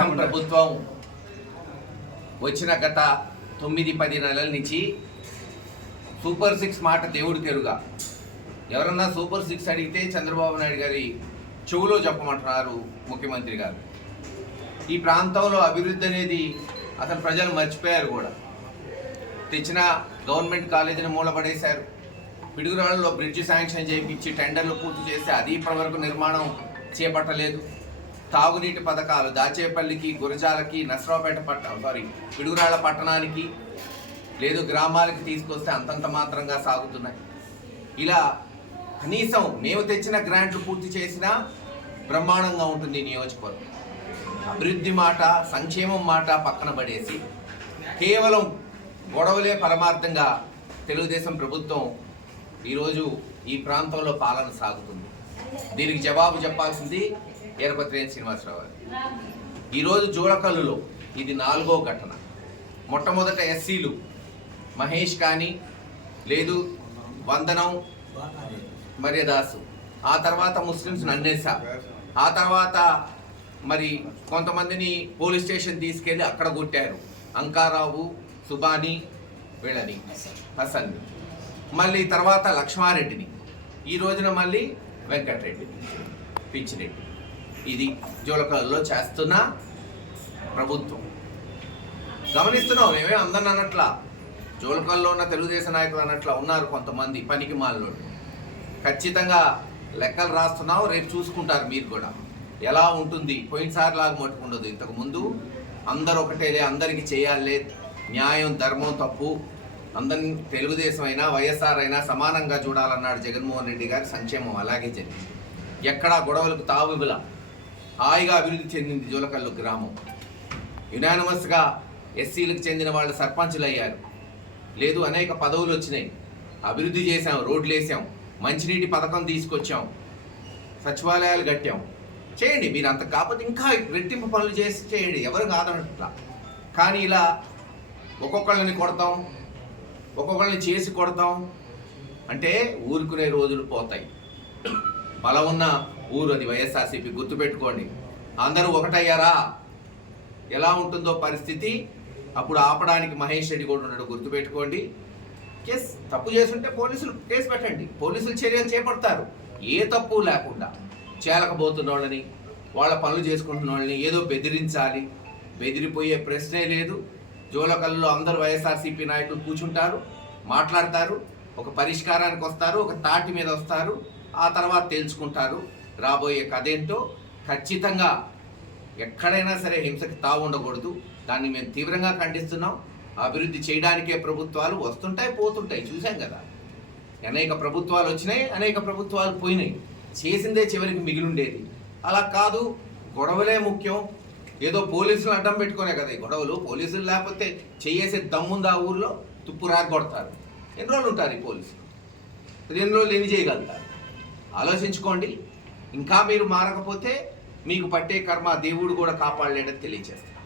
తెలుగుదేశం ప్రభుత్వం వచ్చిన గత 9-10 నెలల నుంచి సూపర్ 6 మాట దేవుడి తెరుగా. ఎవరన్నా సూపర్ 6 అడిగితే చంద్రబాబు నాయుడు గారి చెవులో చెప్పమంటున్నారు ముఖ్యమంత్రి గారు. ఈ ప్రాంతంలో అభివృద్ధి అనేది అసలు ప్రజలు మర్చిపోయారు కూడా. తెచ్చిన గవర్నమెంట్ కాలేజీని మూలపడేశారు. పిడుగురాళ్ళలో బ్రిడ్జి శాంక్షన్ చేయించి టెండర్లు పూర్తి చేస్తే అది ఇప్పటివరకు నిర్మాణం చేపట్టలేదు. తాగునీటి పథకాలు దాచేపల్లికి, గురజాలకి, నసరావుపేట పిడుగురాళ్ళ పట్టణానికి లేదు గ్రామాలకి తీసుకొస్తే అంతంత మాత్రంగా సాగుతున్నాయి. ఇలా కనీసం మేము తెచ్చిన గ్రాంట్లు పూర్తి చేసినా బ్రహ్మాండంగా ఉంటుంది నియోజకవర్గం. అభివృద్ధి మాట, సంక్షేమం మాట పక్కన పడేసి కేవలం గొడవలే పరమార్థంగా తెలుగుదేశం ప్రభుత్వం ఈరోజు ఈ ప్రాంతంలో పాలన సాగుతుంది. దీనికి జవాబు చెప్పాల్సింది ఎరపతిరేని శ్రీనివాసరావు గారు. ఈరోజు జూలకల్లులో ఇది 4వ ఘటన. మొట్టమొదట ఎస్సీలు మహేష్ కానీ లేదు వందనం మర్యాదాసు, ఆ తర్వాత ముస్లిమ్స్ నన్నేసా, ఆ తర్వాత మరి కొంతమందిని పోలీస్ స్టేషన్ తీసుకెళ్ళి అక్కడ కొట్టారు. అంకారావు, సుబాని, వీళ్ళని హసన్, మళ్ళీ తర్వాత లక్ష్మారెడ్డిని, ఈ రోజున మళ్ళీ వెంకటరెడ్డి, పిచ్చిరెడ్డి. ఇది జోలకల్లో చేస్తున్న ప్రభుత్వం. గమనిస్తున్నాం, మేమే అందరిని అన్నట్లా, జోలకల్లో ఉన్న తెలుగుదేశం నాయకులు అన్నట్లా ఉన్నారు కొంతమంది పనికి మాలలో. ఖచ్చితంగా లెక్కలు రాస్తున్నాం, రేపు చూసుకుంటారు మీరు కూడా ఎలా ఉంటుంది. పోయినసారి లాగా మట్టుకుండదు. ఇంతకుముందు అందరూ ఒకటేలే, అందరికీ చేయాలే, న్యాయం ధర్మం తప్పు, అందరినీ తెలుగుదేశం అయినా వైఎస్ఆర్ అయినా సమానంగా చూడాలన్నాడు జగన్మోహన్ రెడ్డి గారి. సంక్షేమం అలాగే జరిగింది. ఎక్కడా గొడవలకు తావుబిల, హాయిగా అభివృద్ధి చెందింది జోలకల్లు గ్రామం. యునానిమస్గా ఎస్సీలకు చెందిన వాళ్ళు సర్పంచులు అయ్యారు. లేదు అనేక పదవులు వచ్చినాయి. అభివృద్ధి చేసాం, రోడ్లు వేసాం, మంచినీటి పథకం తీసుకొచ్చాం, సచివాలయాలు కట్టాం. చేయండి, మీరు అంత కాకపోతే ఇంకా రెట్టింపు పనులు చేసి చేయండి, ఎవరు కాదనట్లా. కానీ ఇలా ఒక్కొక్కళ్ళని కొడతాం, ఒక్కొక్కళ్ళని చేసి కొడతాం అంటే ఊరుకునే రోజులు పోతాయి. బలం ఉన్న ఊరు అది వైఎస్ఆర్సీపీ, గుర్తుపెట్టుకోండి. అందరూ ఒకటయ్యారా ఎలా ఉంటుందో పరిస్థితి. అప్పుడు ఆపడానికి మహేష్ రెడ్డి కూడా ఉన్నాడు, గుర్తుపెట్టుకోండి. తప్పు చేస్తుంటే పోలీసులు కేసు పెట్టండి, పోలీసులు చర్యలు చేపడతారు. ఏ తప్పు లేకుండా చేలకపోతున్న వాళ్ళని, వాళ్ళ పనులు చేసుకుంటున్న వాళ్ళని ఏదో బెదిరించాలి, బెదిరిపోయే ప్రశ్నే లేదు. జోలకల్లో అందరూ వైఎస్ఆర్సీపీ నాయకులు కూర్చుంటారు, మాట్లాడతారు, ఒక పరిష్కారానికి వస్తారు, ఒక తాటి మీద వస్తారు, ఆ తర్వాత తెలుసుకుంటారు రాబోయే కథ ఏంటో. ఖచ్చితంగా ఎక్కడైనా సరే హింసకి తావు ఉండకూడదు. దాన్ని మేము తీవ్రంగా ఖండిస్తున్నాం. అభివృద్ధి చేయడానికే ప్రభుత్వాలు వస్తుంటాయి, పోతుంటాయి, చూసాం కదా. అనేక ప్రభుత్వాలు వచ్చినాయి, అనేక ప్రభుత్వాలు పోయినాయి. చేసిందే చివరికి మిగిలిండేది. అలా కాదు, గొడవలే ముఖ్యం. ఏదో పోలీసులు అడ్డం పెట్టుకునే కదా ఈ గొడవలు. పోలీసులు లేకపోతే చేసే దమ్ముంది ఆ ఊర్లో, తుప్పు రాకొడతారు. ఎన్ని రోజులు ఉంటారు ఈ పోలీసులు? 2 రోజులు ఏమి చేయగలుగుతారు? ఆలోచించుకోండి. ఇంకా మీరు మారకపోతే మీకు పట్టే కర్మ దేవుడు కూడా కాపాడలేడని తెలియజేస్తారు.